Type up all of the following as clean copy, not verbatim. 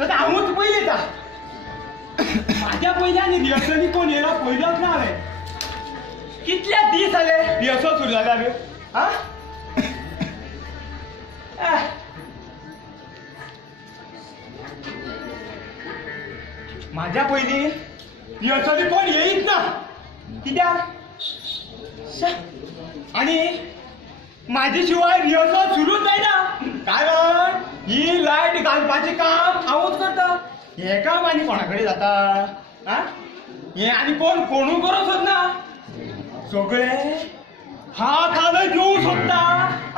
हांवूच पयलीं येता म्हाज्या पयल्यानी रिहर्सली कोण येयलो पयलोच ना हांवें कितले दीस जाले रिहर्सल सुरू जाल्यार हा म्हाज्या पयलीं रिहर्सली कोण येयीत ना कित्याक आनी म्हाजे शिवाय रिहर्सल सुरूच जायना कारण ही लायट घालपाचें काम हांवूच करता हें काम आनी कोणा कडेन जाता हा हें आनी कोणूय करूंक सोदना सगळे हात हालय घेवंक सोदता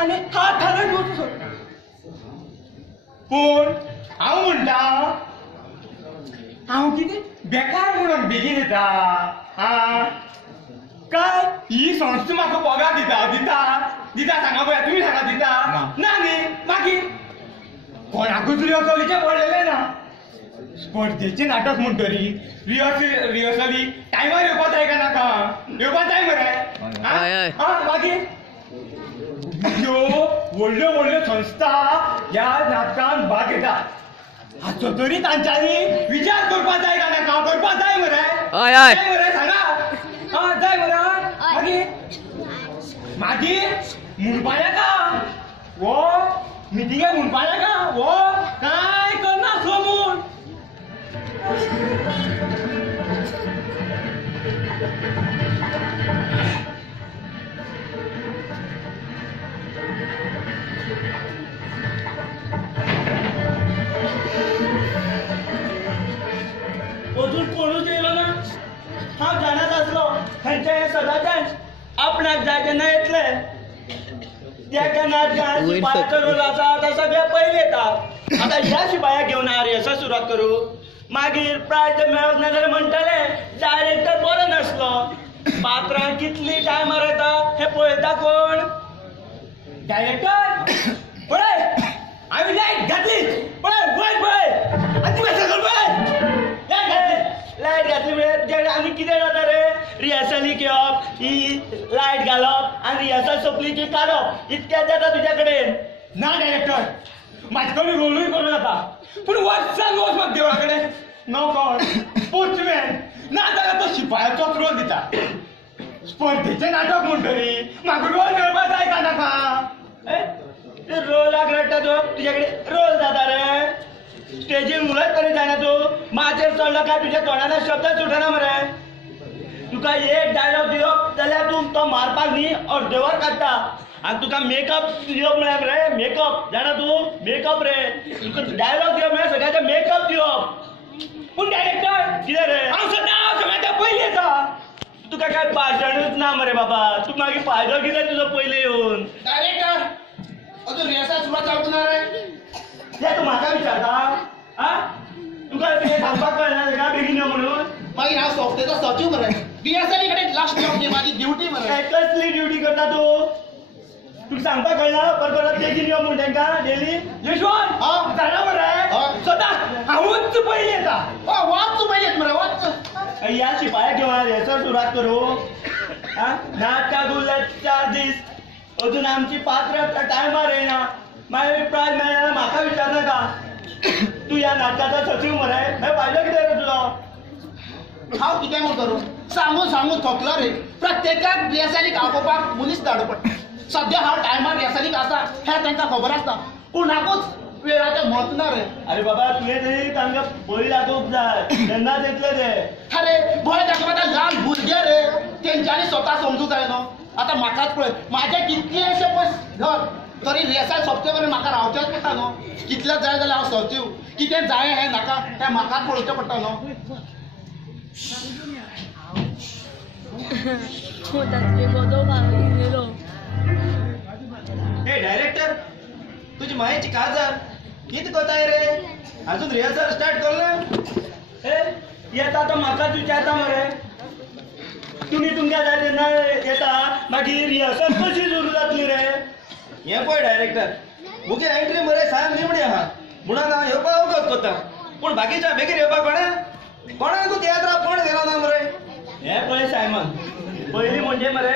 आनी हात हालय घेवंक सोदता पूण हांव म्हणटा हांव कितें बेकार म्हणून बेगीन येता हा काय ही संस्था म्हाका पगार दिता सांगा पळया तुमी सांगा दिता ना न्ही मागीर कोणाकूच रिहर्सलीचें पडलेलें ना स्पर्धेचें नाटक म्हणटरी रिहर्सली टायमार येवपा जाय काय नाका येवपा जाय मरे मागीर ह्यो व्हडल्यो व्हडल्यो संस्था ह्या नाटकांत भाग घेतात हाचो तरी तांच्यांनी विचार करपा जाय काय नाका करपा जाय मरे जाय मरे सांगा जाय मरे मागीर म्हणपा नाका वो मिटिंगेक म्हणपा नाका वो काय करना समून अजून कोणूच येयलो ना हांव जाणाच आसलो खंयचें सदांच आपणाक जाय तेन्ना येतले त्या नाटकांत शिपायाचो रोल आसा तो सगळे पयलीं येता आतां ह्या शिपायाक घेवन हांव रिहर्सल सुरवात करूं मागीर प्रायज मेळत ना जाल्यार म्हणटले डायरेक्टर बरो नासलो पात्रां कितली टायमार येता हें पळयता कोण डायरेक्टर पळय हांवें लायट घातली पळय पळय पळय आनी तूं पळय लायट घातली म्हणजे आनी कितें जाता रे रिहर्सलीक येवप ही लायट घालप आनी रिहर्सल सोंपली की काडप इतकेंच जाता तुज्या कडेन ना डायरेक्टर म्हाजे कडेन रोलूय करूं जाता पूण वर्सान वर्स म्हाका देवळा कडेन नोकर पोचमॅन ना जाल्यार तो शिपायाचोच रोल दिता स्पर्धेचें नाटक म्हणटरी म्हाका रोल मेळपा जाय काय नाका रोलाक रडटा तूं तुजे कडेन रोल जाता रे स्टेजीर उलट करीत जायना तूं माचेर चडलो काय तुज्या तोंडान शब्द सुटना मरे तुका एक डायलॉग दिवप जाल्यार तूं तो मारपाक न्ही अर्देवर काडटा आनी तुका मेकअप दिवप म्हळ्यार रे मेकअप जाणा तूं मेकअप रे तुका डायलॉग दिवप म्हळ्यार सगळ्याचे मेकअप दिवप पूण डायरेक्टर कितें रे हांव सगळ्याच्या पयलीं येता तुका काय भाशणूच ना मरे बाबा तूं मागीर फायदो कितें तुजो पयलीं येवन डायरेक्टर अजून रिहर्सल सुरवात जावंक ना रे तें तूं म्हाका विचारता आ तुका कितें सांगपाक कळना तेका बेगीन यो म्हणून मागीर हांव सोंपतेचो सचिव मरे रिहर्सली कडेन लास्ट जॉब न्ही म्हाजी ड्युटी मरे कसली ड्युटी करता तूं तुका सांगपाक कळना परत बेगीन यो म्हूण तांकां डेली यशवंत जाणा मरे सदांच हांवूच पयलीं येता वाच तूं पयलीं मरे वाच ह्या शिपायाक घेवन रिहर्सल सुरवात करूं नाटकाक उरले 4 दीस अजून आमची पात्र टायमार येना मागीर प्रायज मेळना म्हाका विचारनाका तूं ह्या नाटकाचो सचिव मरे मागीर फायदो कितें रे तुजो हांव कितें म्हूण करूं सांगून थकलो रे प्रत्येकाक रिहर्सलीक आपोवपाक मनीस धाडूं पडटा सद्या हांव टायमार रिहर्सलीक आसा हें तांकां खबर आसता कोणाकूच वेळाचें महत्व ना रे अरे बाबा तुवें तरी तांकां बळी दाखोवप जाय तेन्नाच येतले ते अरे भंय दाखोवपाक ल्हान भुरगे रे तेंच्यांनी स्वता समजूं जाय न्हू आतां म्हाकाच पळय म्हाजे कितलेशे पयस घर तरी रिहर्सल सोंपचे मेरेन म्हाका रावचेंच पडटा न्हू कितलें जाय जाल्यार हांव सचिव कितें जाय हें नाका तें म्हाकाच पळोवचें पडटा न्हू हे डायरेक्टर तुझी मायेची काजार कितें कोताय रे अजून रिहर्सल स्टार्ट करलें ए येता तो म्हाकाच विचारता मरे तुमी तुमच्या जाय तेन्ना येता मागीर रिहर्सल कशी सुरू जातली रे हें पळय डायरेक्टर मुगे एंट्री मरे सांग निमणी आहा म्हणून हांव येवपाक अवगत करता पूण बाकीच्या बेगीन येवपाक कोणाकूच तियात्राक कोण गेलो ना मरे हें पळय सायमन पयलीं म्हणजे मरे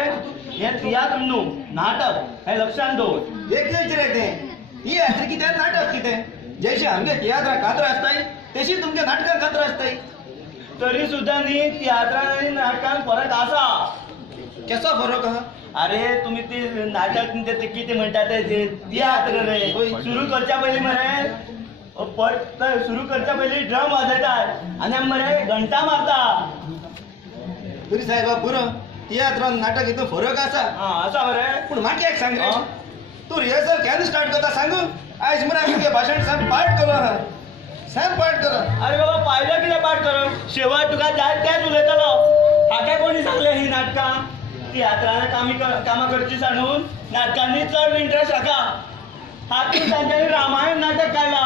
हें तियात्र न्हू नाटक हें लक्षांत दवर एकच रे तें ही यात्री कितें नाटक कितें जैसे आमगे तियात्रां कात्र असताय तशी तुमच्या नाटकां कात्र असताय. तरी सुद्धा न्ही तियात्रान आणि नाटकान फरक आसा. केसो फरक आहा? अरे तुम्ही ते नाटक ते किती म्हणतात ते तियात्र रे. सुरू करच्या पयलीं मरे सुरू करच्या पयलीं ड्रम वाजयतात आनी आमी मरे घंटा मारता. तरी साहेबा पुरो तियात्रान नाटक हितून फरक आसा. आसा मरे. पूण म्हाका एक सांग रे, तू रिहर्सल केन्ना स्टार्ट करता सांगू? आयज मरे आमी भाशण साम पाठ केलो आहा. साम पाठ केलो. अरे बाबा पाहिलं कितें पाठ करून शेवट तुका जाय तेच उलयतलो. हाका कोणी सांगले ही नाटकां? तियात्रान कामां करची सांडून नाटकांनी चड इंट्रस्ट हाका. हातून तांच्यांनी रामायण नाटक काडला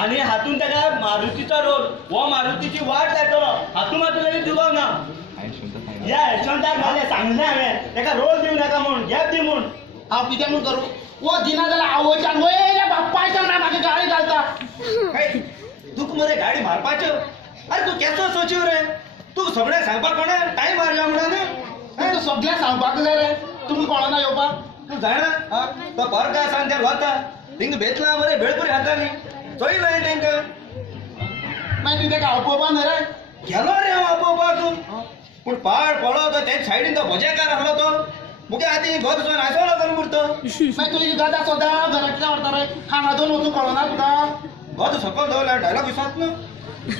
आनी हातून ताका मारुतीचो रोल हो मारुतीची वाट लायतलो हातून मात्र लगेच दिवप ना. या यशवंताक नाल्यार सांगलें हांवें ताका रोल दिवं नाका म्हूण, गॅप दी म्हूण. हांव कितें म्हूण करूं? वो दिना जाल्यार आवयच्यान वयल्या बाप्पाच्यान म्हाका गाळी घालता. तुका मरे गाडी मारपाच्यो? अरे तू केसो सोच्यो रे? तू सगळ्यांक सांगपाक कोणा टायम मारया म्हणून? तूं सगळ्यांक सांगपाक जाय रे. तुमकां कळना येवपाक? तू जाणा तो परका सांग त्या वता थिंग बेतला मरे बेळपुरी हातांनी चोय नाही तेंका. मागीर तूं तेका आपोवपा न्हय रे? गेलो रे हांव आपोवपाक. पूण पाड पळो तो तेच सायडीन तो भोजेकार आसलो तो मुगे आधी घर वचून आसलो जालो मुर्तो. मागीर तुजी गदा सदां घरांतल्यान व्हरता रे. हांगा दोन वचून कळना तुका? गो सकल दवरला डायलॉग विसत न्हू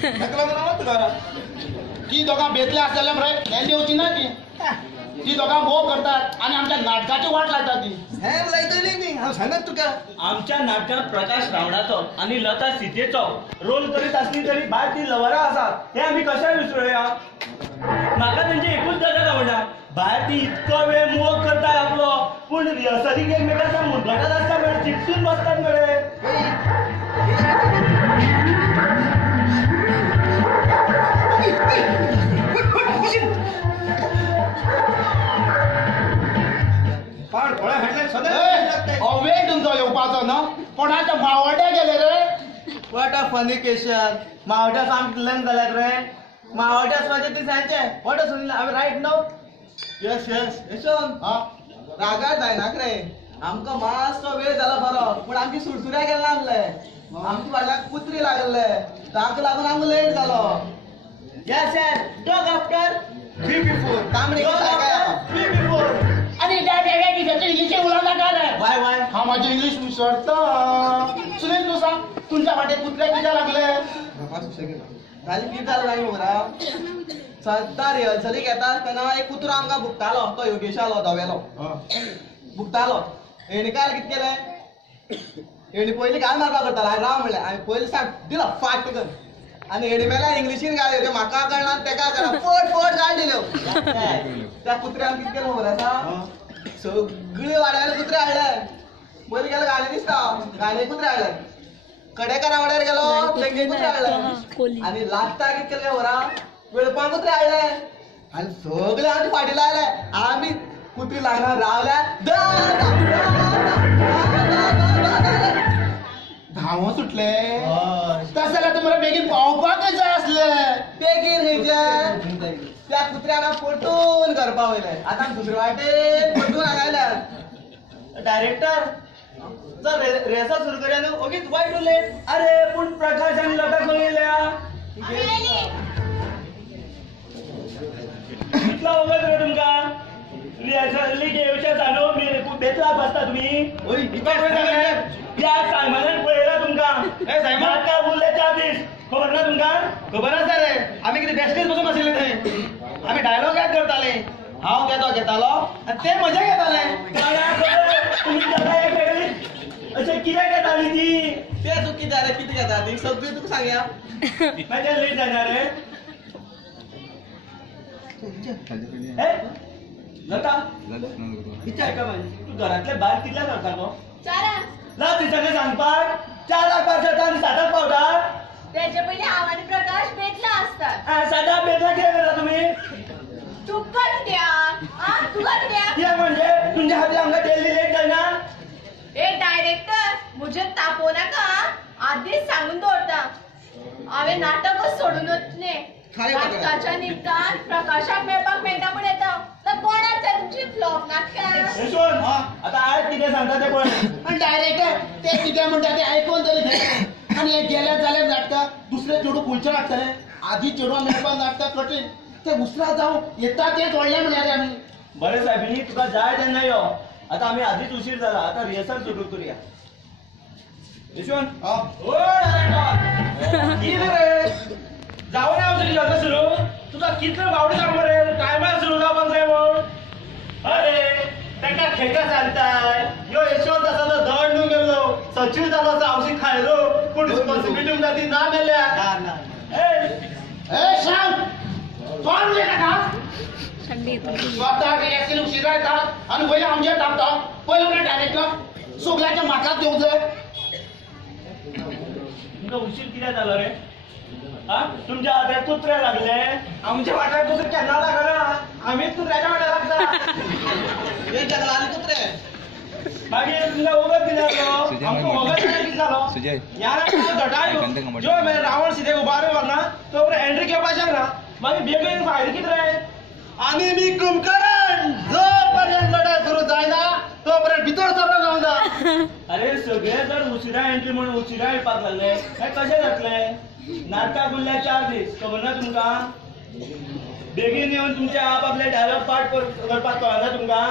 ताका लागून हांव घरा. ती दोगां बेतले आसलेले मरे हें येवची ना ती दोगां मोग करतात आनी आमच्या नाटकाची वाट लायतात ती. हें लायतली न्ही हांव सांगत तुका. आमच्या नाटकात प्रकाश रावणाचो आणि लता सीतेचो रोल करीत असली तरी भायर ती लवरां आसात हे आम्ही कशा विसरूया. म्हाका तेंचे एकूच गजाल आवडना. भायर ती इतको वेळ मोग करतात आपलो पूण रिहर्सलीक एकमेकांच्या मुरगटात आसता मरे चिपसून बसतात मरे. पाड पळय हाडले सदां अवे तुमचो येवपाचो न्हू. कोणाच्या मावड्या गेले रे? What a funny question. मावट्या सांगलें जाल्यार रे मावट्या स्वाचे ती सांगचे what a Sunil I right no. Yes yes Yashwant रागार जायनाक रे. आमकां मातसो वेळ जालो बरो पूण आमची सुरसुऱ्या गेल्ले आसले. आमच्या फाटल्यान कुत्री लागले ताका लागून आमकां लेट जालो. Yes yes dog after 3 before तांबडी फ्री बिफोर. आनी इंग्लीश उलयना काय रे? वाय वाय हांव म्हाजें इंग्लीश विसरता. सुनील तूं सांग तुमच्या फाटीं कुत्रे कित्याक लागले? जाल्यार कितें जालें जाय खबर? सद्दां रिहर्सलीक येता आसतना एक कुत्रो आमकां भुकतालो तो योगेश आलो धवेलो भुकतालो. हेणी काय कितें केलें हेणी पयलीं गाय मारपाक करतालो हांवें राव म्हणलें हांवें पयलीं सांग दिलो फाट करून आनी हेणी मेल्यार इंग्लिशीन गाळ्यो त्यो म्हाका कळना तेका कळना फट फट गाळ दिल्यो. त्या कुत्र्यान कितें केलें खबर आसा? सगळी वाड्याले कुत्रे हाडले. पयलीं गेलो गाणे दिसता गाणे कुत्रे हाडले. कडेकारा वाड्यार गेलो तेंगे कुत्रे हाडले आनी लास्टाक कितें केलें खबर आहा? वेळपाक कुत्रे हाडले आनी सगळे आमचे फाटी लागले. आमी कुत्री लागना रावल्या धांवो सुटले. तशें जाल्यार तुमकां बेगीन पावपाकच जाय आसलें. बेगीन खंयचे त्या कुत्र्यान परतून घर पावयले. आतां दुसरे वाटेन परतून हांगायल्यात. डायरेक्टर चल रेसा सुरू करूया न्हू. ओगीच वायट उरले. अरे पूण प्रकाश आनी लता खंय गेल्या? कितलो वगत रे तुमकां? रिहर्सलीक येवचें सांडू मी बेतला बसता तुमी. त्या सायमनान पळयला तुमकां नाटकां उरले 4 दीस खबर ना तुमकां? खबर आसा रे आमी कितें बेश्टेच बसून आशिल्ले थंय. आमी डायलॉग याद करताले. हांव घेतालो आनी ते मजा घेताले. तुम्ही जाता एक वेगळी अशें कित्याक घेताली ती? ते तूं कितें जालें कितें घेता ती सगळी तुका सांगया. मागीर लेट जाणार रे. लता विचार का तू घरांतले भायर कितल्याक सरता गो? 4 ना दिसांनी सांगपाक 4 पावता आनी 7 पावता. त्याच्या पहिले हांव आनी प्रकाश बेतला असतात. 7 बेतला कितें करता तुमी? तुका कित्याक? तुका कित्याक? कित्याक म्हणजे तुमच्या खातीर आमकां डेली लेट जायना? ए डायरेक्टर मुझे तापो नाका आधीच सांगून दवरता. हांवें नाटकच सोडून वचलें. नाटकाच्या निमतान प्रकाशाक मेळपाक मेळटा म्हूण येता. तर कोणाच तुमची फ्लॉप नाटकां? यशवंत आता आज कितें सांगता ते पळय. डायरेक्टर ते कितें म्हणटा ते आयकून तरी हे आणि हे गेल्या जाल्यार धाडटा दुसरे चेडू खंयचे हाडटले आधी चेडवा मेळपाक धाडटा कठीण ते उसरा जावं येता तेच व्हडले म्हळ्यार आमी बरें साहेबिनी तुका जाय तेन्ना यो आता आम्ही आधीच उशीर झाला आता रिहर्सल सुरू करूया यशवंत ओ कितें रे जावं ना तुझी रिहर्सल सुरू तुका कितले बावडे सांग मरे टायमार सुरू जावपाक जाय म्हण अरे ताका खेळटा सांगताय यो यशवंत आसा तो दंड न्हू गेल्लो सचिव जालो असो औषध खायलो पूण रिस्पॉन्सिबिलिटी ती ना मेल्या ए श्याम कोण उलयता का स्वतः रिहर्सल उशीर येतात आणि पहिले आमचे टाकता पहिले डायरेक्टर सगळ्याच्या म्हाकाच देऊ जाय तुमका उशीर कित्याक जालो रे हा तुमच्या हातार कुत्रे लागले आमच्या वाट्यार कुत्रे केन्ना लागना आमीच कुत्र्याच्या वाट्यार लागता एक जगला आली कुत्रे मागीर तुमका वगत कितें जालो आमकां वगत कितें जालो ह्या धटायो जो मेरेन रावण सीधे उबारो करना तो पर्यंत एंट्री घेवपाक शकना मागीर बेगीन फायर कितें रे आणि मी कुंभकर्ण जोपर्यंत लढाई सुरू जायना तोपर्यंत भितर सरलो जावना अरे सगळे जर उशिरा एंट्री म्हणून उशिरा येवपाक लागले काय कशें जातले नाटकाक उरल्या 4 दीस खबर ना तुमकां बेगीन येवन तुमचे आपले डायलॉग पाठ करपाक कळना तुमकां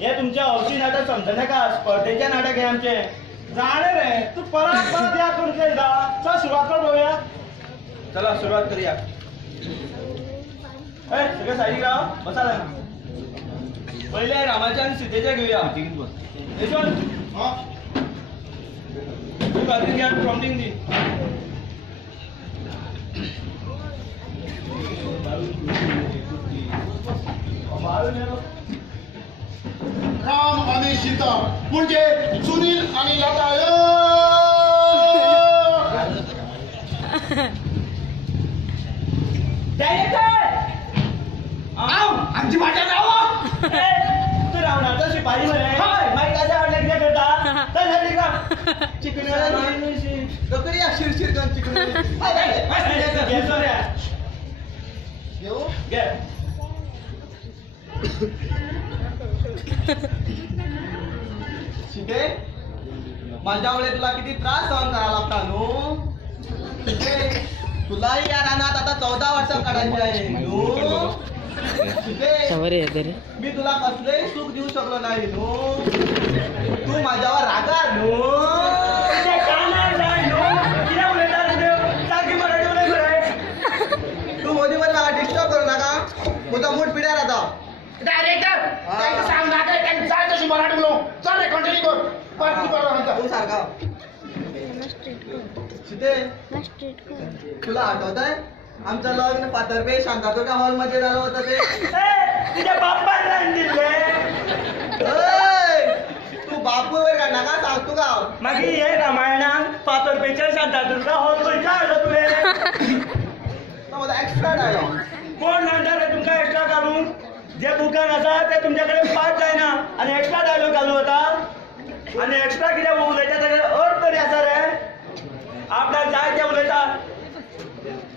हे तुमचे हौशी नाटक समजनाका स्पर्धेचे नाटक हे आमचे जाणे रे तू परत परत या करून चल सुरवात कर बघूया चला सुरुवात करूया सगळे साईडीक राव बसा पहिले रामाचे आणि सीतेचे घेऊया यशवंत तू गाडीन घ्या प्रॉम्प्टिंग दी राम आणि सीता म्हणजे सुनील आणि लता आमची वाट्या राव तू रावणाचा शिपाई म्हणे माहीत कशा वाटल्या किती करता चल का चिकन करूया शिरशिर करून चिकन घेतो रे घेऊ घे शिंदे माझ्यामुळे तुला किती त्रास सहन करावा लागता नो तुलाही या रानात आता 14 वर्ष काढायची आहे नो शिंदे मी तुला कसलंही सुख देऊ शकलो नाही नो तू माझ्यावर रागा नो तू मोदी मध्ये मला डिस्टर्ब करू नका तुझा मूड पिढ्या राहता डायरेक्टर त्यांचं सांग ना काय त्यांनी जाय तशी मराठी बोलू चल रे कंटिन्यू कर पार्टी कर तू सारखा शिते तुला आठवत आहे आमचं लग्न पाथर्डे शांतादुर्गा हॉल मध्ये झालं होतं ते तुझ्या बाप्पाला लाईन दिले तू बापू वर का नका सांगतो का मागीर हे रामायणान फातर्पेच्या शांतादुर्गा हॉल खंयचा हाडलो तुवें तो माझा एक्स्ट्रा डायलॉग कोण म्हणटा रे तुमकां एक्स्ट्रा घालून जे बुकान आसा ते तुमच्या कडेन पास जायना आनी एक्स्ट्रा डायलॉग घालूं वता आनी एक्स्ट्रा कितें उलयता ताचेर अर्थ तरी आसा रे आपल्याक जाय ते उलयता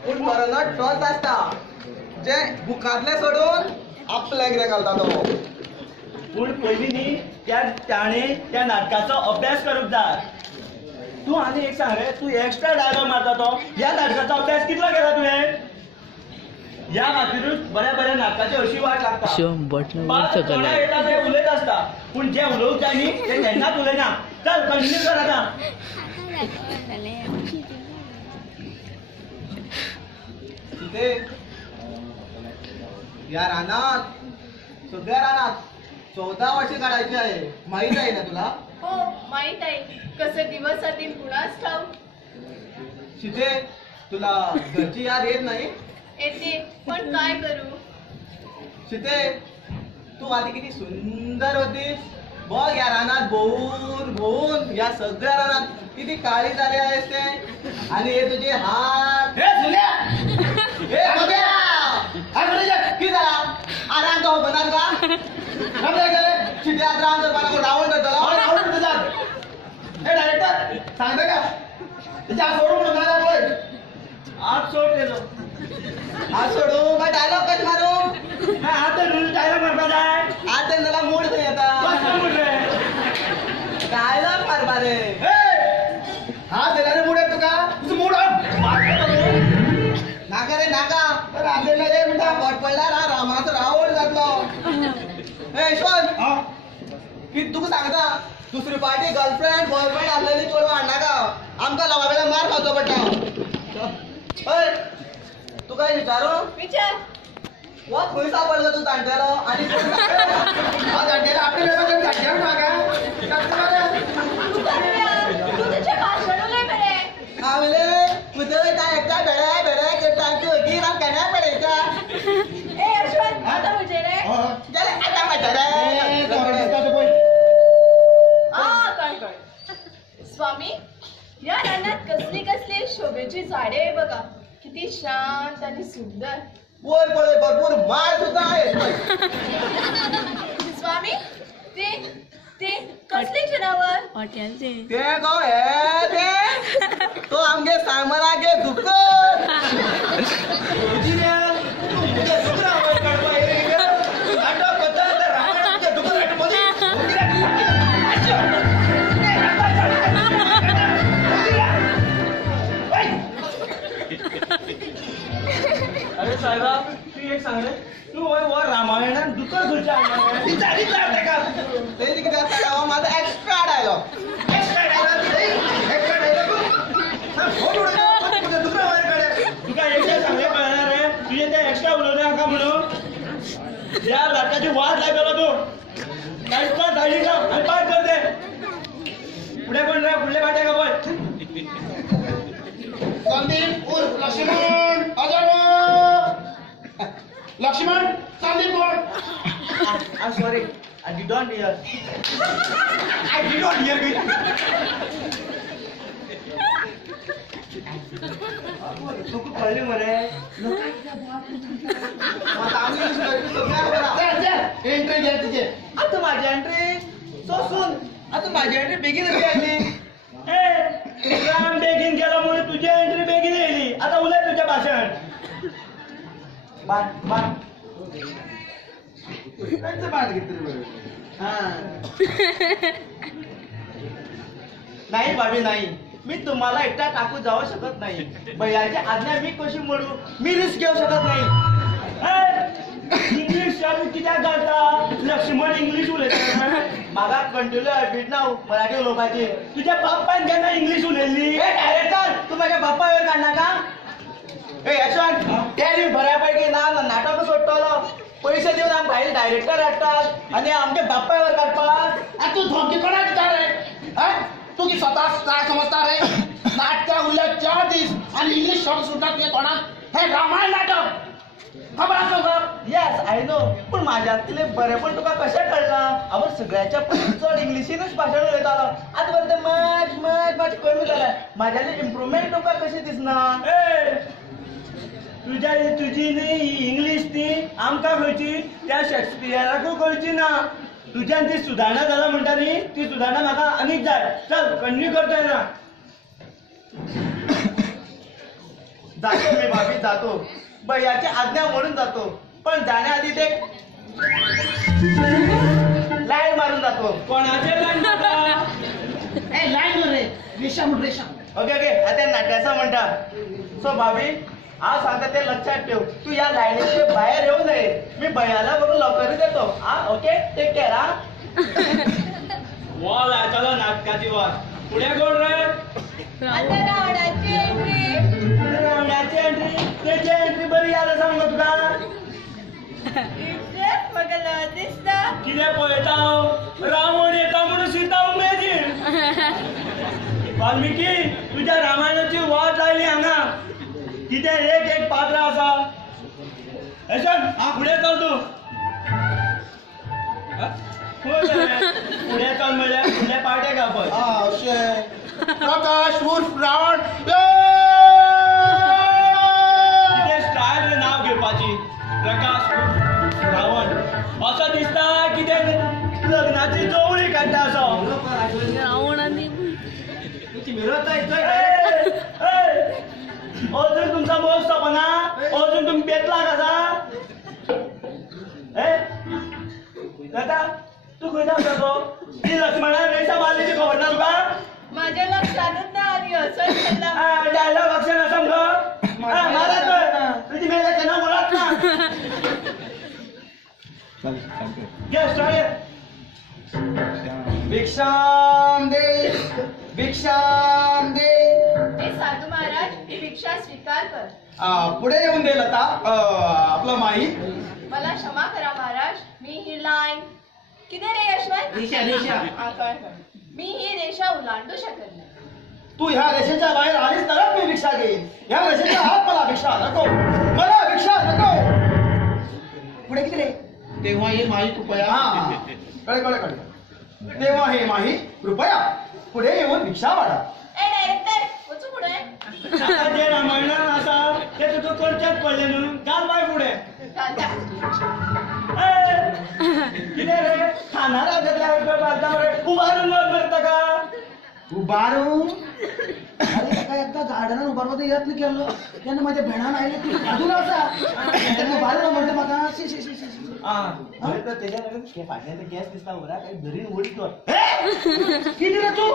पूण मरना टॉच आसता जे बुकांतले सोडून आपल्या कितें घालता तो पूण पयलीं न्ही ताणें त्या नाटकाचो अभ्यास करूंक जाय तूं आनी एक सांग रे तूं एक्स्ट्रा डायलॉग मारता तो ह्या नाटकाचो अभ्यास कितलो केला तुवें ह्या खातीरूच बऱ्या बऱ्या नाटकाची अशी वाट लागता कोणा येता ते उलयत आसता पूण जे उलोवंक जाय न्ही ते केन्नाच उलयना चल कंटिन्यू कर आतां तिथे या रानात सगळ्या रानात 14 वर्षे काढायची आहे माहित आहे ना तुला हो माहित आहे कसे दिवस जातील कुणास ठाऊक शिते तुला घरची याद येत नाही येते पण काय करू शिते तू आधी किती सुंदर होतीस बघ या रानात भोवून भोवून या सगळ्या रानात किती काळी झाली आहेस ते आणि हे तुझे हात हे सुन्या हे बघ्या की झाला आराम का बनाल का काय गेले शिते आज राम जर मला रावण करतो हे डायरेक्टर सांगता का त्याच्या सोडून म्हणून काय आपण आज सोड केलो आज सोडू काय डायलॉग कट मारू काय आता रूल डायलॉग मारपा जाय आज त्याला मूड नाही आता बस रे डायलॉग मारवा रे हा दिला की तुका सांगता दुसरी पार्टी गर्लफ्रेंड बॉयफ्रेंड आसलेली चोडवां हाडनाका आमकां लोकां कडल्यान मार खावचो पडटा हय तुका विचारू विचार हो खंय सापडलो तूं जाणटेलो आनी जाणटेलो आपल्या जाणटेलो तू तुझे भाषण उलय बरे आवले कुदय काय एकटा बेड्या बेड्या करता तू गिर आम केन्ना पडयता ए यशवंत आता म्हणजे रे जाले आता माझ्या रे कळ स्वामी या रानात कसली कसली शोभेची झाडे आहे बघा किती शांत आणि सुंदर वर पळय भरपूर माळ सुद्धा आहे स्वामी ते ते कसले जनावर ते गो हे ते तो आमगे सामरागे दुकर अरे साहेबा तू एक सांग रे तू वर रामायणात दुकर घरच्या का ते किती असता माझा एक्स्ट्रा डायलॉग तुका एकदा सांगले कळणार रे तुझे ते एक्स्ट्रा उलवले का म्हणून या नाटकाची वाद लागला तू नाटका धाडी का आणि पाठ करते पुढे कोण रे पुढले पाठे का बोल संदीप उर्फ लक्ष्मण अजय लक्ष्मण संदीप कोण I'm sorry, I did not hear. I did not hear me. तू खूप कळली मरे एंट्री घ्या तिचे आता माझी एंट्री सोसून आता माझी एंट्री बेगीन आली राम बेगीन गेला म्हणून तुझी एंट्री बेगीन येईल आता उलट तुझ्या भाषण नाही भाभी नाही मी तुम्हाला एकटा टाकू जाऊ शकत नाही भैयाची आज्ञा मी कशी म्हणू मी रिस्क घेऊ शकत नाही इंग्लिश कित्याक घालता लक्ष्मण इंग्लिश उलयता म्हाका कंटिन्यू हॅबिट ना मराठी उलोवपाची तुझ्या बाप्पान केन्ना इंग्लिश उलयल्ली डायरेक्टर तू माझ्या बाप्पा वयर काडना का यशवंत त्या बऱ्यापैकी ना नाटक सोडटलो पैसे देऊन आम भाईल डायरेक्टर हाडटात आणि आमच्या बाप्पा वयर काडपाक तू धमकी कोणाक दिता रे तू की स्वतः काय समजता रे नाटका उरल्या 4 दीस आणि इंग्लिश शब्द सुद्धा तुझे तोंडात हे रामायण नाटक खबर असो का येस आय नो पण माझ्यातले बरेपण तुका कशें कळना हांव सगळ्याच्या चड इंग्लिशीनच भाशण उलयतालो आतां बरें तें मात कमी जालें म्हाज्याली इम्प्रुवमेंट तुका कशी दिसना तुजी न्ही इंग्लिश ती आमकां खंयची त्या शेक्सपियराकूय कळची ना तुज्यान ती सुदारणा जाला म्हणटा न्ही ती सुदारणा म्हाका आनीक जाय चल कंटिन्यू करता ना जातो मी भाभी जातो भैयाची आज्ञा म्हणून जातो पण जाण्याआधी ते लाईन मारून जातो कोणाचे लाईन लाईन रे रेषा म्हण रेषा ओके ओके आता नाट्याचा म्हणता सो भाभी हा सांगता ते लक्षात ठेव तू या लाईनीचे बाहेर येऊ नये मी भैयाला बघून लवकरच येतो हा ओके टेक केअर हा वॉल चलो नाटकाची वॉल पुढे कोण रे आता रावणाची एंट्री रावणाची एंट्री त्याची एंट्री बरी यायला सांग तुका म्हाका लज दिसता कितें पळयता रावण येता म्हणून सीता उमेदी वाल्मिकी तुझ्या रामायणाची वाट लायली हांगा कितें एक एक पात्र आसा फुडें चल तूं फुडें चल म्हणल्यार फुडल्या पार्ट्याक आपय अशें प्रकाश उर्फ रावण कितें स्टायल रे नांव घेवपाची प्रकाश उर्फ रावण असो दिसता कितें लग्नाची जवळी काडटा असो रावणाने अजून तुमचा मोग सोपना अजून तुम्ही बेतलाक आसा तू खंय जाता ती लक्ष्मणान रेषा मारलेली खबर ना तुका माझ्या लक्षातच ना आली असंच केला डायलॉग अक्षर आसा मगो मारत तुझी मेले केन्ना बोलत ना घे स्टार्ट भिक्षाम दे भिक्षाम दे. हे साधू महाराज ही भिक्षा स्वीकार कर. पुढे येऊन दे लता. आपलं माही. मला क्षमा करा महाराज, मी ही लाईन किती रे यशवंत? मी ही रेषा ओलांडू शकत नाही. तू ह्या रेषेच्या बाहेर आलीस तरच मी भिक्षा घेईन. ह्या रेषेच्या आत मला भिक्षा नको. मला भिक्षा नको. पुढे किती रे? तेव्हा ही माही कृपया. कळे. तेव्हा हे माही कृपया पुढे येऊन भिक्षा वाढा. ए डायरेक्टर वचू पुढे. आता जे रामायणात असा ते तुझं कोणत्याच पडले म्हणून काल बाय पुढे. चालत्या. किती रे खाणार उभारून करता का? उभारून काय एकदा झाडानं उभारवता येत नाही केलं त्यानं माझ्या भेणा नाही तू अजून असा उभारून म्हणते मला गॅस दिसला बरा काही घरी उडतो. किती रे तू?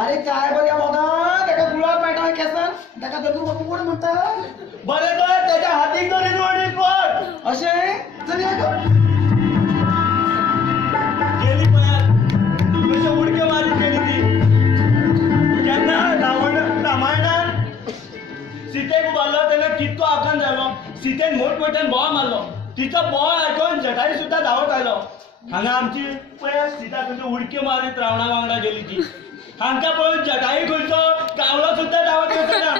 अरे काय बघा बघा त्याका गुळा पेटा केसन त्याका दगडू बापू कोण म्हणतात. बरे तर त्याच्या हाती दोन्ही जोडी कोण असे चल गेली पळत कशा उडके मारी गेली ती. त्यांना रामायणात सीतेक उभारलं त्याला कितको आखण झालो. सीतेन मोठमोठ्यान बोवा मारलो. तिचा बोवा ऐकून जटाई सुद्धा धावत आलो. हांगा आमची पळय सीता तुझी उडके मारीत रावणा वांगडा गेली ती. हांका पळून जटाई खंयचो कावलो सुद्धा धावत येतो ना.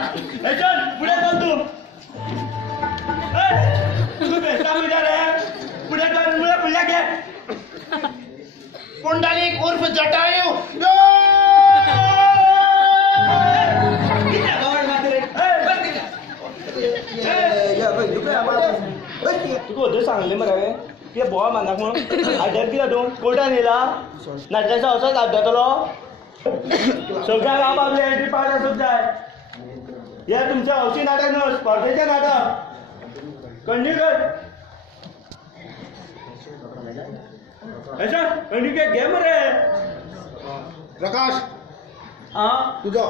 हेचोन पुढे चल तू. तू बेसा रे पुढे चल मुळे पुढे घे. पुंडलिक उर्फ जटायू. तुका होतं सांगले मरे की बोवा मानाक म्हणून आड्यात कितें तूं कोर्टान येयला नाटकाचो असोच आड्यातलो. सगळ्या गांव आपले एंट्री पास आसूंक जाय. हे तुमचें हौशी नाटक न्हू स्पर्धेचें नाटक. कंडीकर कंडीके घे मरे. प्रकाश आं तुझो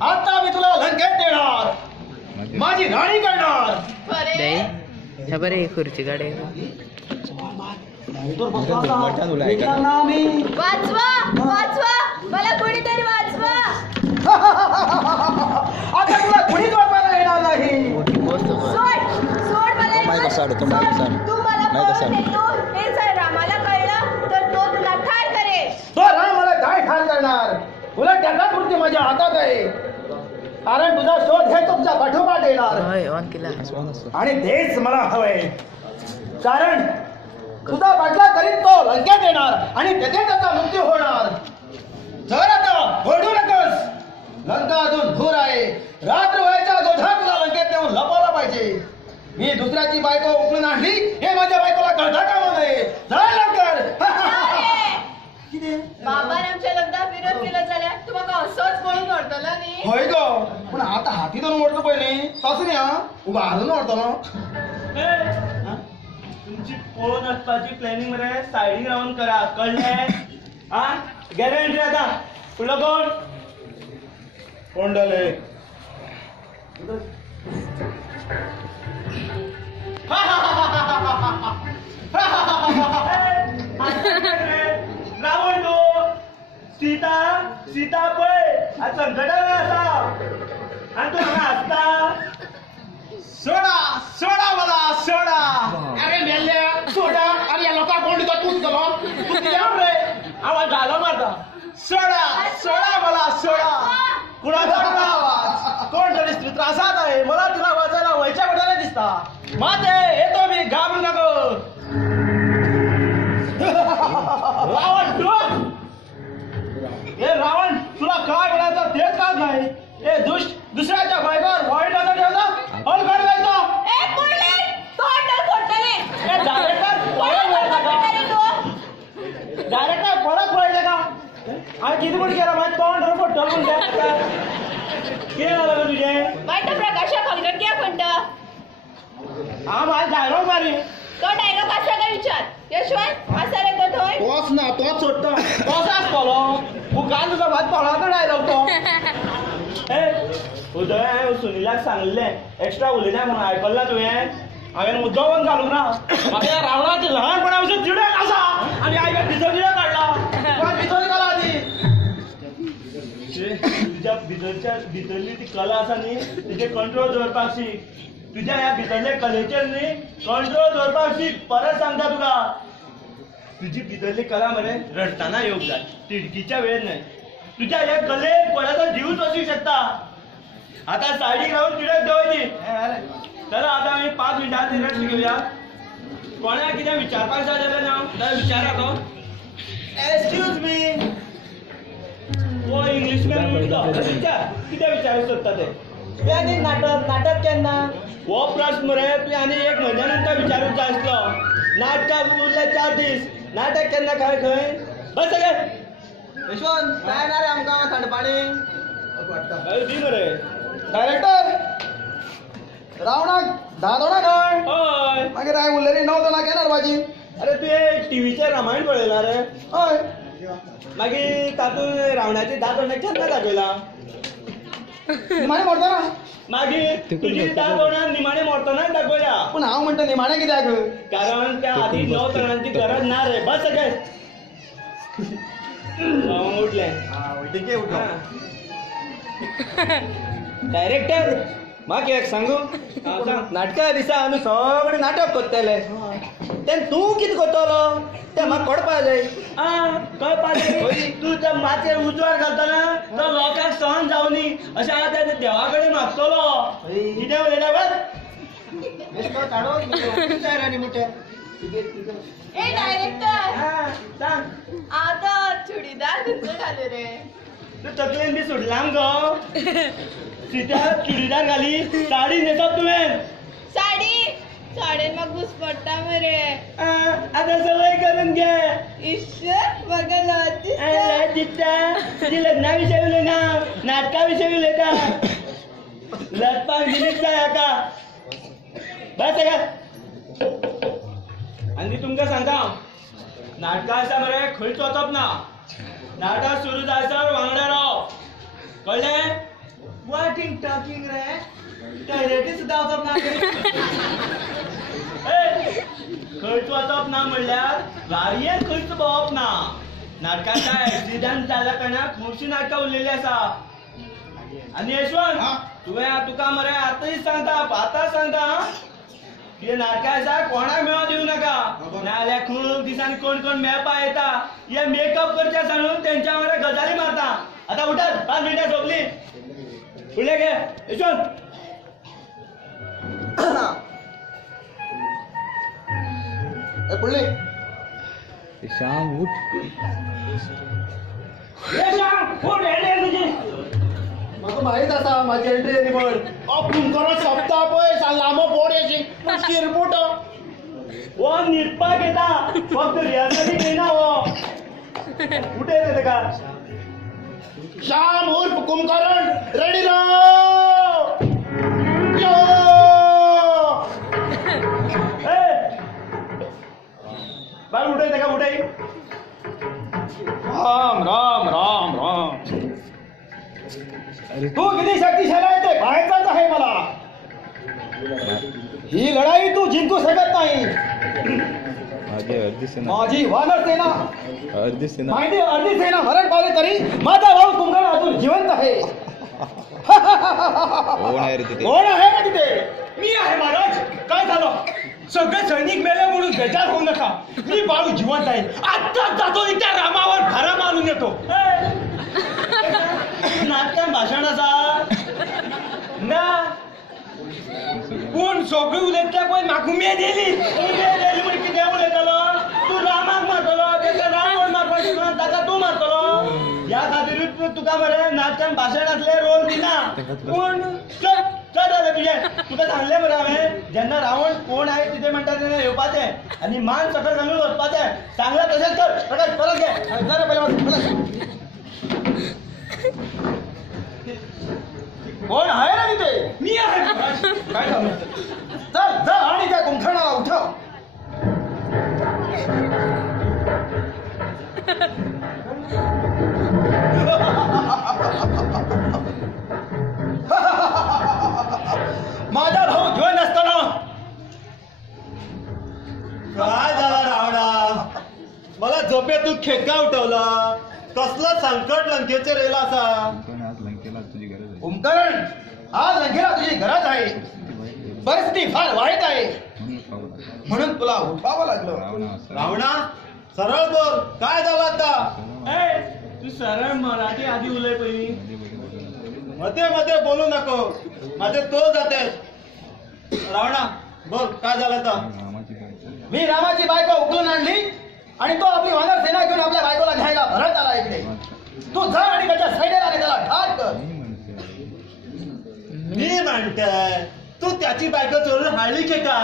आता मी तुला लंकेत देणार. माझी राणी करणार. बरे बरे खुर्ची गाडी वाचवा वाचवा मला कोणीतरी वाचवा. आता तुला कुणीच वापरायला येणार नाही. सोड मला. तू मला पळून नेतो हे जर रामाला कळलं तर तो तुला ठार करेल. तो राम मला काय ठार करणार. तुला त्याचा कृती माझ्या हातात आहे. कारण तुझा शोध हे तुमच्या पाठोपाठ येणार ऑन केला आणि तेच मला हवंय. कारण तुझा बाटला करीत तो लंकेत येणार आणि तेथे त्याचा मृत्यू होणार. जर आता ओढू नकोस. लंका अजून दूर आहे. रात्र व्हायच्या अगोदर तुला लंकेत नेऊन लपवला पाहिजे. मी दुसऱ्याची बायको उकळून आणली हे माझ्या बायकोला कळता कामा नये. जरा लवकर. बाबान आमच्या लग्नात विरोध केला जाल्यार तुम्हाला असंच पळून व्हरतलो न्ही. होय गो पण आता हाती दोन मोडतो पहिले तसं नाही. उभा हारून व्हरतो ना. तुमची पळून वचपाची प्लॅनिंग मरे सायडीन रावन करा कळले. हा गॅरंटी आता फुडलो कोण कोंडले रावण तो सीता पळय आज संकटान आसा आणि तू हांगा हसता. सोडा मला सोडा. अरे मेल्ल्या सोडा. अरे या लोकांना कोण दिला तूच गेलो. तू कित्याक रे आवाज घालो मारता. सोडा मला सोडा. कुणाचा आवाज कोण तरी स्त्री त्रासात आहे. मला तुला वाजायला वयच्या पडायला दिसता. माते येतो मी घाबरू नको. रावण तू हे रावण तुला काय बोलायचं तेच काच नाही. हे दुसऱ्याच्या बायकोवर वाईट नजर ठेवला हल काढायचा. ए कोणले तोंड फोडतले. हे डायरेक्टर परत वळले का. आणि किती पण केला माझ्या तोंड फोटो पण किती झालं तुझे वाईट प्रकाशा खलगट क्या म्हणता. हा माझ्या डायलॉग मारी. तो डायलॉग असा काय विचार यशवंत असा रे तो थोय. तोच ना तोच सोडतो. तसाच बोलो मुखान तुझा भात पळा तर डायलॉग तो. उदय हांवें सुनिलाक सांगलें एक्स्ट्रा उलयल्या म्हणून आयकल्ला तुवें हांवें मुद्दोवन घालूंक ना म्हाका ह्या रावणाची ल्हानपणा पसून तिडक आसा आनी हांवें भितर कित्याक काडला भितर काला आधी तुज्या भितरली ती कला आसा न्ही तिचेर कंट्रोल दवरपाक शीक तुज्या ह्या भितरले कलेचेर न्ही कंट्रोल दवरपाक शीक परत सांगता तुका तुजी भितरली कला मरे रडटाना येवंक जाय तिडकीच्या वेळेर न्हय तुज्या ह्या कलेक कोणाचो जीवच वचूंक शकता आतां सायडीक रावन तिडक दवरली चला आतां आमी 5 मिनटां ती रेस्ट घेवया कोणाक कितें विचारपाक जाय जाल्यार जाल्यार विचारा तो एक्सक्यूज मी वो इंग्लिशमॅन म्हणटा विचार कितें विचारूंक सोदता ते तुवें आनी नाटक केन्ना हो प्रश्न मरे तुवें आनी 1 म्हयन्या नंतर विचारूंक जाय आसलो नाटकाक उरले 4 दीस नाटक केन्ना काय खंय बस सगळे यशवंत काय ना रे आमकां थंडपाणी दी मरे डायरेक्टर रावणाक 10 जाणां खंय हय मागीर हांवें उरलेली 9 जाणां केन्ना भाजी अरे तुवें टीव्हीचेर रामायण पळयला रे हय मागीर तातूंत रावणाची 10 जाणां केन्ना दाखयला निमाणें मरतना मागीर तुजी 10 जाणां निमाणे मरतनाच दाखयल्या पूण हांव म्हणटा निमाणें कित्याक कारण त्या आधी 9 जाणांची गरज ना रे बस सगळे उठले उलटी उठलो डायरेक्टर म्हाका एक सांगू नाटका दिसा आमी सगळे नाटक करतले तेन्ना तूं कितें करतलो तें म्हाका कळपा जाय कळपाक तूं त्या मातयेर उजवाड घालतना तो लोकांक सहन जावनी अशें हांव त्या देवा कडेन मागतलो कितें उलयता बस ए डायरेक्टर सांग आता चुडीदार खंयचो घालू रे तूं तकलेन बी सुटला गो सिट्यार चुडीदार घाली साडी न्हेसप तुवें साडेन म्हाका घुस पडटा मरे आतां सवय करून घे ईश्वर म्हाका लाज दिसता तुजी लग्ना विशयी उलयना नाटका विशयी उलयता लजपाक दिलीच जाय हाका बस सगळ्यात आनी तुमकां सांगता नाटकां आसा मरे खंयच वचप ना नाटक सुरू जायसर वांगडा राव कळ्ळें वॉटिंग टॉकिंग रे टॉयलेटी सुद्दां वचप ना खंयच वचप ना म्हणल्यार गाडयेन खंयच भोंवप ना नाटकाचा एक्सिडंट जाल्या कारणान खुबशीं नाटकां उरलेलीं आसा आनी यशवंत तुका मरे आतांच सांगता कितें नाटकां आसा कोणाक मेळ दिवं नाका नाजाल्यार खूब दिसांनी कोण कोण मेळपा येता हे मेकअप करचे सांगून तेंच्या मरे गजाली मारता आतां उठत 5 मिनटां सोंपली फुडले घे यशवंत पडली श्याम उठ म्हाका माहीत आसा म्हाजी एंट्री येयली म्हण कुंकरो सोंपता पळय सा लांबो बोड येशी शिरपुट हो न्हिदपाक येता फक्त रिहर्सली घेयना हो उठे रे तेका श्याम उर्फ कुंभकर्ण रेडी राव यो बाळ उठय तेका उठय राम राम राम राम तू किती शक्तिशाली आहे ते पाहायचाच आहे मला ही लढाई तू जिंकू शकत नाही मागे अर्धी सेना माझी वानर सेना अर्धी सेना माहिती अर्धी सेना मरण पावली तरी माझा भाऊ कुंभकर्ण अजून जिवंत आहे कोण आहे रे तिथे कोण आहे का तिथे मी आहे महाराज काय झालं सगळे सैनिक मेले म्हणून बेजार होऊ नका मी बाळू जिवंत आहे आत्ताच जातो त्या रामावर भारा मारून येतो नाटकान भाषण आसा ना पूण सगळी उलयतल्या पळय म्हाका उमेद येयली म्हण कितें उलयतलो तूं रामाक मारतलो तेका रावण मारपाक शिकलो ताका तूं मारतलो ह्या खातीरूच तुका मरे नाटकान भाशणांतले रोल दिना पूण चल जालें तुजें तुका सांगलें मरे हांवें जेन्ना रावण कोण आहे तिथे म्हणटा तेन्ना येवपाचें आनी मान सकयल घालून वचपाचें सांगलें तशेंच कर प्रकाश परत घे जरा पहिले कोण आहे ना तिथे मी आहे प्रकाश काय झालं चल जा आणि त्या कुंभकर्णाला उठव काय झाला रावणा? मला झोपेतून खेका उठवला. कसलं संकट लंकेचेर येला असा. कुंभकर्ण, आज लंकेला तुझी गरज आहे. परिस्थिती फार वाईट आहे म्हणून तुला उठावं लागलं. रावणा सरळ बोल, काय झालं आता? तू सरळ मराठी आधी उलय पहिली. मध्ये मध्ये बोलू नको, माझे तोल जाते. रावणा बोल, काय झालं आता? मी रामाची बायको उकलून आणली आणि तो आपली वानर सेना घेऊन आपल्या बायकोला घ्यायला भरत आला इकडे. तू जा आणि त्याच्या सैन्याला आणि त्याला ठार कर. मी म्हणतोय तू त्याची बायको चोरून हाळली की का?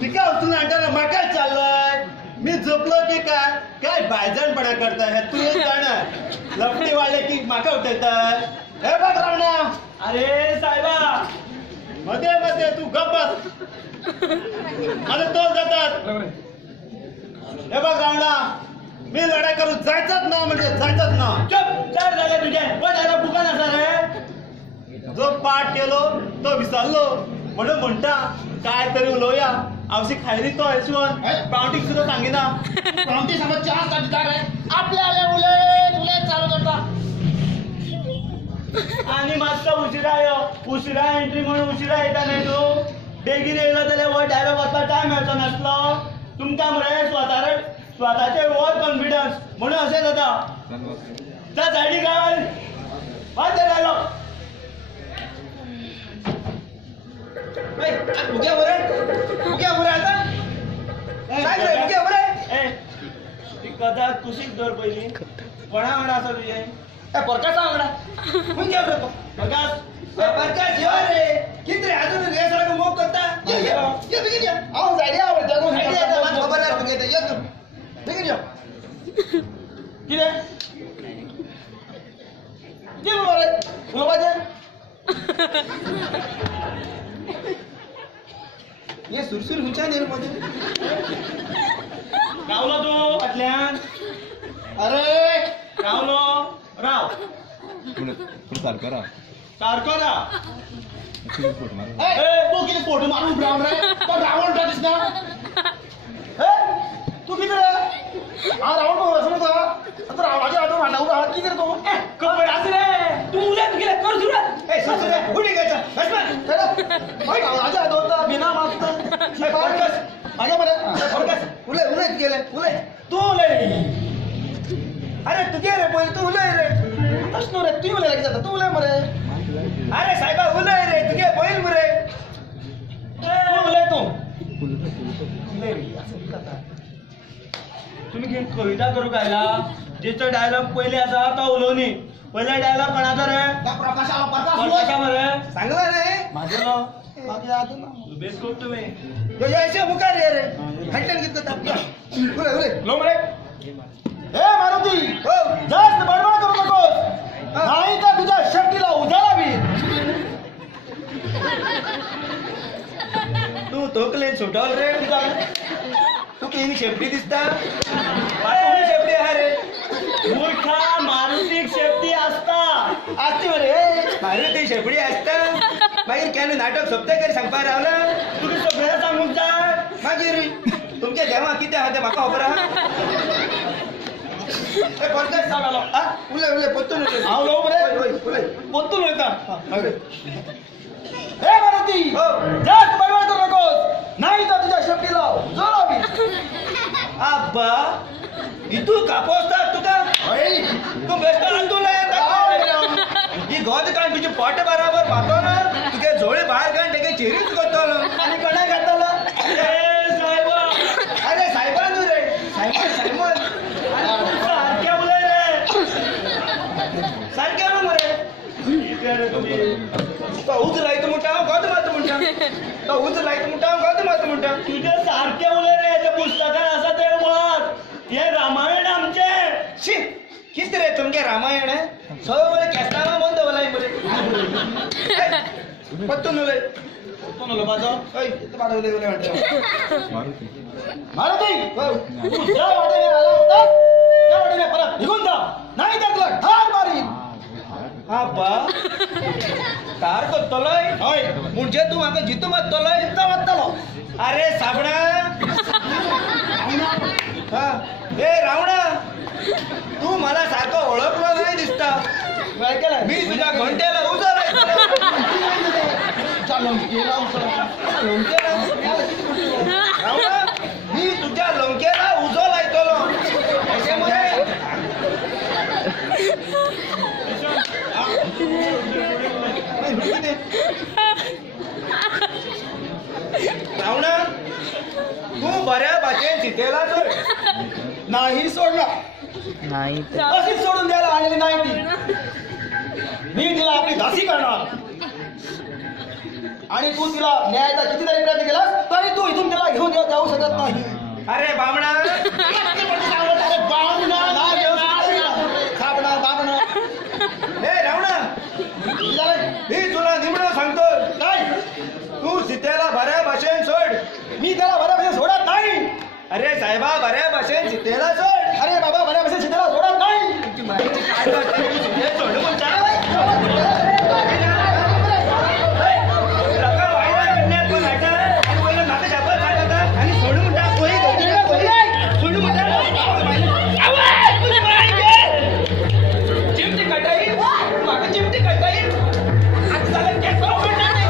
तिका उचलून आणताना माका चाललंय. मी झोपलो की काय? काय बायजणपणा करताय तू जाण. लफडी वाढले की माका उठवताय. हे बघ रावणा, अरे साहेबा मध्ये मध्ये तू गप्प बस. माझे तोल जातात. हे बघ रावणा, मी लढाई करू जायचंच ना म्हणजे जायचंच ना. चुप चार झाले तुझे. पण दुकान असा रे. जो पाठ केलो तो विसरलो म्हणून म्हणता काय तरी उलोया. आवशी खायली तो यशवंत पावटीक सुद्धा सांगिना. पावटी समज चहा अधिकार आहे. आपल्याला उलट उलट चालू करता. आणि मागचा उशिरा यो. उशिरा एंट्री म्हणून उशिरा येता नाही तू. बेगीन येयला जाल्यार हो डायलॉग वाचपाक टायम मेळचो नासलो. तुमकां मरे स्वताचे ओवर कॉन्फिडन्स म्हणून अशें जाता. त्या सायडीक घाल वाच ते डायलॉग. उद्या बरे आता काय रे उद्या बरे. ती कथा कुशीक दर पहिली. कोणा वांगडा आसा तुझे? परकाचा वांगडा म्हणजे प्रकाश परकाश जेवा रे. किती रे अजून रे सारखं मोक करता. ये बेगीन या. आहो जायडी आवड जागो जायडी आता मला खबर आहे तुगे ते. ये बेगीन या. किरे ये मरे तुला पाहिजे. ये सुरसुर हुंचा नेल मध्ये गावलो तू फाटल्यान. अरे गावलो राव सारको राव. तू किती फोटो मारून रावण रे. तो रावण का दिसना. तू किती रे. हा रावण कोण असं नव्हता. आता रावणाच्या हातून भांडा उभा किती रे तो. कपड असं रे. तू उलट गेले कर सुरू. कुठे घ्यायचं रावणाच्या हात होता बिना मागता. माझ्या मध्ये उले उलेच गेले उले. तू उलय. अरे तू गे रे पहिले तू उले रे. असलो रे तू उले लागत तू उले मरे. अरे साहेबा उले रे तुगे बैल मरे. तू उले तू तुम्ही घेऊन कविता करू कायला. जिचो डायलॉग पहिले असा तो उलोवनी. पहिले डायलॉग कोणाचा रे? प्रकाशा मरे. चांगला रे माझो माझ्या हातून तू बेस खूप तुम्ही. यायचे मुकार रे रे हंटन घेतलं. उले उले लो मरे. हे मारुती जास्त बडबड करू नकोस नाही तर तुझ्या शेपटीला उजाला बी. तू तोकलेन सुटवल रे तुका. तू केनी शेपटी दिसता. शेपटी आहे रे. मूर्खा मारुतीक शेपटी असता. आसती मरे. मारुती शेपडी असता. मागीर केन्ना नाटक सोंपता करी सांगपाक रावला. तुम्ही सगळ्या सांगून जा. मागीर तुमच्या देवा कितें आहा तें म्हाका खबर आहा. परकाश सांगालो उलय उलय पोत्तून उलय. हांव लो मरे उलय. पोत्तून वयता. हे मारुती जास्त बडबड करू नकोस नाही तर तुझ्या शेपटीला उजाला बी. आब्बा इतू कापोसता तुका. तू बेश्टा तुला ही गोद कान तुझे पोट बराबर मातो ना. तुगे झोळे भायर कान तेगे चेरीच करतलो. आणि कोणा घातला. अरे साहेबा न्हू रे. सायमन सारख्या उलय रे. सारकें न्हू मरे. तो उज लायत म्हणटा हांव गोद मारता म्हणटा. तो उज लायत म्हणटा हांव गोद मारता म्हणटा. तुझे सारखे उलय रे. त्या पुस्तकात असा ते वाच. हे रामायण आमचे. शी कित रे तुमगे रामायण सगळे केसना बंद वलाय मरे. पत्तून उलय. कोण लो बाजो ओय इथं बाड उलय उलय म्हणटा. मारुती तू ज्या वाटेने आला होता त्या वाटेने परत निघून जा नाही तर तुला ठार मारीन. आब्बा कार करतलोय. होय म्हणजे तू म्हाका जितू मारतलोय. इतका वाचतलो. अरे साबणा हा ए रावणा तू मला सारखं ओळखलं नाही दिसता मी तुझ्या घंटेला उजळ रावणा मी तुझ्या लंकेला उजो लायतलो त्याच्यामुळे रावणा तू बऱ्या भाषेन सीतेला सोड नाही सोडणार अशीच सोडून द्यायला आलेली नाही ती मी तिला आपली दासी करणार आणि तू तिला न्यायाचा कितीतरी प्रयत्न केलास तरी तू इथून तिला घेऊन जाऊ शकत नाही अरे बामणा हे रावणा मी तुला निमणं सांगतो नाही तू सीतेला बऱ्या भाषेन सोड मी त्याला बऱ्यापैकी सोडत नाही अरे साहेबा बऱ्या भाषेन सीतेला सोड अरे बाबा बऱ्यापैकी सीतेला सोडत नाही तुझी माहिती काय करते तू सीते सोड म्हणता रका वाईला कन्या पण नाटा आणि पहिलं नाटक छापत काढता आणि सोड म्हणता कोणी दोघीला कोणी सोड म्हणता चिमटी कटाई मागे चिमटी कटाई आज झालं काय करू म्हणणार नाही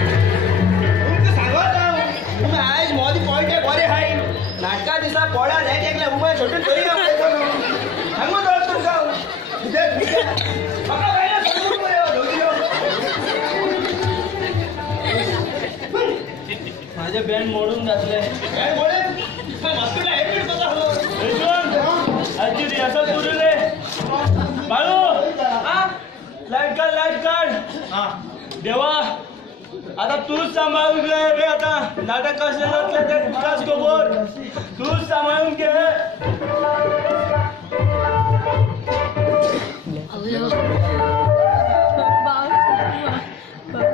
तुमचं सांगा तुम्ही आज मोदी पॉइंट आहे बरे हाय नाटका दिसा पोळा जायचे एकल्या उभा छोटून तरी ना सांगू तर तुमचा बघा बायला सांगू बरे माझे बँड मोडून घातले काय बोले मस्त काय हेल्मेट बघा आजची रिहर्सल सुरू रे बाळू लाईट काढ हा देवा आता तूच सांभाळून घे रे आता नाटक कसले जातले ते तुझाच खबर तूच सांभाळून घे